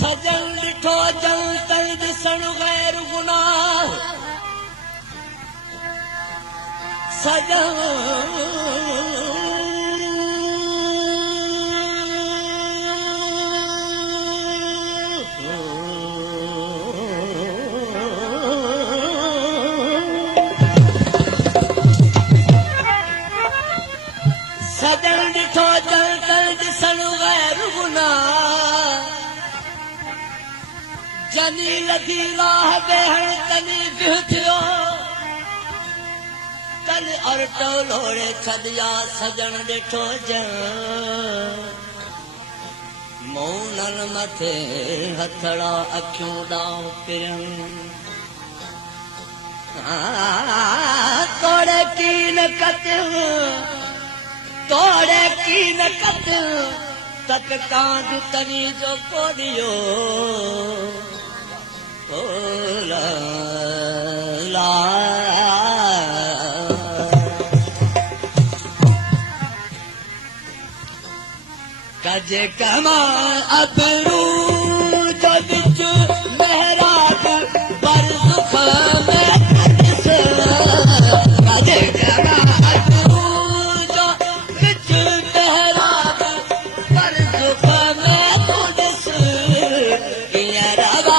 सजन ॾिठो जल तल ॾिसण गैर गुनाह सजन सजन ॾिठो जल तल ॾिसण गैर गुनाह जनी लगी राह बेहण तनी बिह थियो तन और टोलोड़े छॾिया सजन ॾिठो जन मौनन मथे हथड़ा अखियूं ॾांहुं फिरन तोड़े कीन कतियूं तोड़े कीन कतियूं तक कांध तनी जो कोडियो ला ला कजे कमा अबरू जो बिच मेहराब पर दुख में कजे कमा अबरू जो बिच मेहराब पर दुख में तुझस किया रवा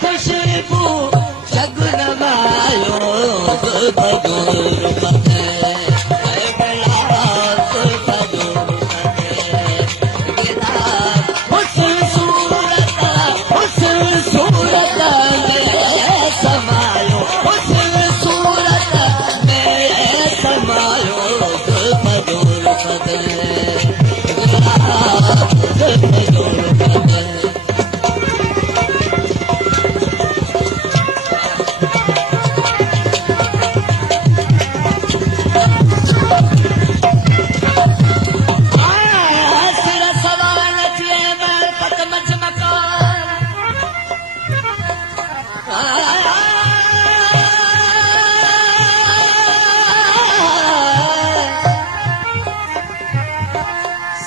खुशबू जग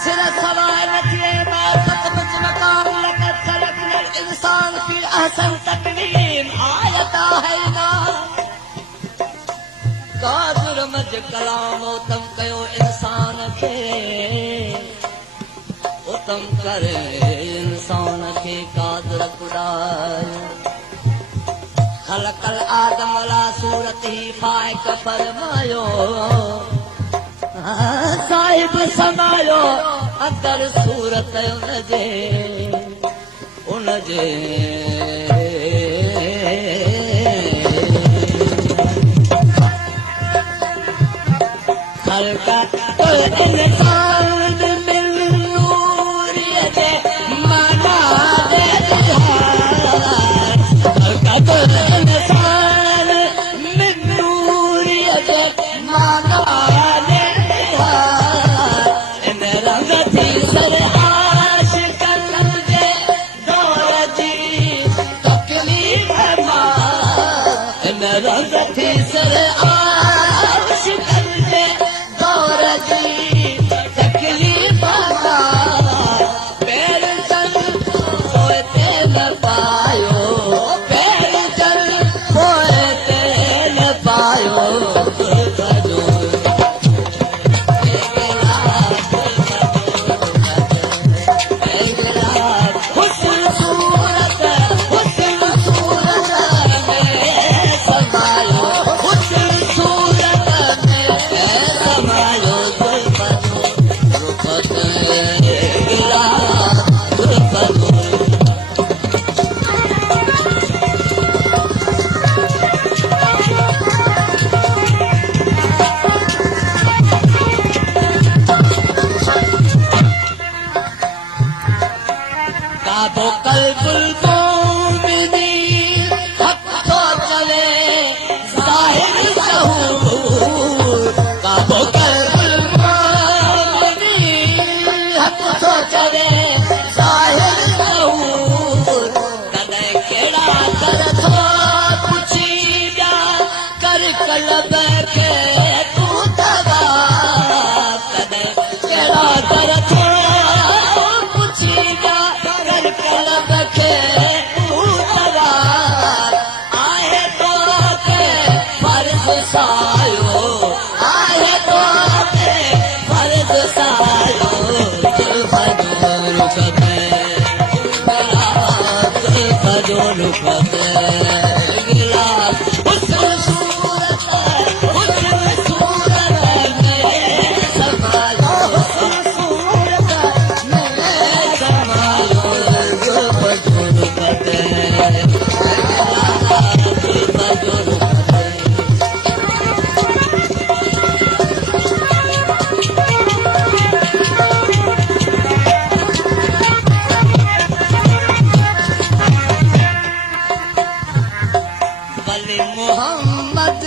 सिर सवार नथिए मातत बच मकाम लकत खलकना इंसान की अहसन तकवीम आयता है ना काजुर मज कलाम तम कयो इंसान के तम करे इंसान के कादर कुड़ाए खलकल आदम ला सूरत ही फाइक फरमायो साहिब समायो अंदर सूरत उनजे खलका तो इंसान मिल नूरियत माना दे खलका तो इंसान मिल नूरियत माना दे इन रंग थी सर आशिकन जे दौर जी तकलीफ मां इन रंग थी सर आशिकन जे दौर जी तकलीफ मां पैर चल होते न पायो पैर चल होते न पायो काबो कल्बुल मोमिनी हक तो चले जाहिर सहूर काबो कल्बुल मोमिनी हक तो चले जाहिर सहूर कदे केड़ा कर थो पुछी जा कर कलब के तू दवा कदे केड़ा कर थो पुछी जा कलब के दवा आहे तो के फर्ज सायो आहे तो के फर्ज सायो फजूर कदे फजूर कदे गिला उस सूरत में समायो उस सूरत में समायो फजूर कदे फजूर बले मोहम्मद